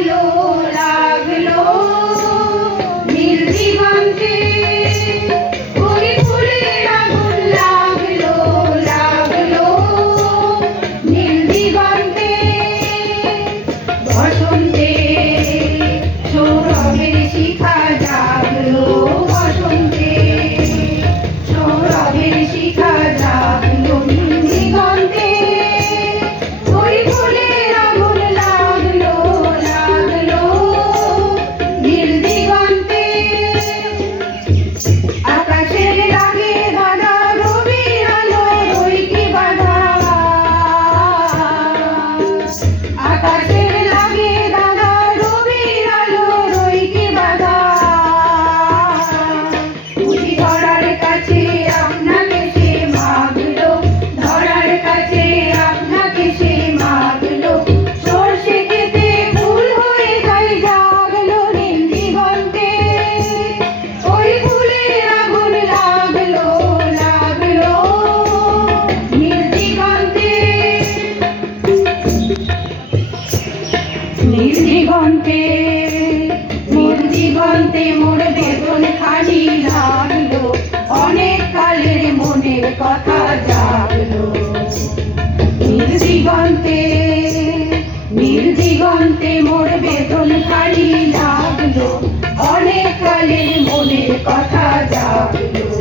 লাগলো লাগলো নীল দিগন্তে ওই ফুলের আগুন লাগলো লাগলো নীল দিগন্তে বসন্তে সৌরভের শিখা জাগলো বসন্তে সৌরভের শিখা জাগলো নীল দিগন্তে ওই ফুলের আগুন লাগলো লাগলো নীল দিগন্তে আকাশের লাগে গানা রবির আলো ওই কি বাধা আকাশের লাগে গানা রবির আলো ওই কি বাধা বুঝি ধরার কাছে আপনাকে সে মাগলো ধরার কাছে আপনাকে সে মাগলো সর্ষে খেতে ফুল হয়ে যায় জাগলো নীল দিগন্তে ওই ফুলের আগুন লাগলো লাগলো নীল দিগন্তে নীল দিগন্তে নীল দিগন্তে মোর বেদন খালি লাগলো অনেক কালের মনের কথা জাগলো নীল দিগন্তে নীল দিগন্তে মোর বেদন খালি লাগলো অনেক কালের মনের কথা জাগলো।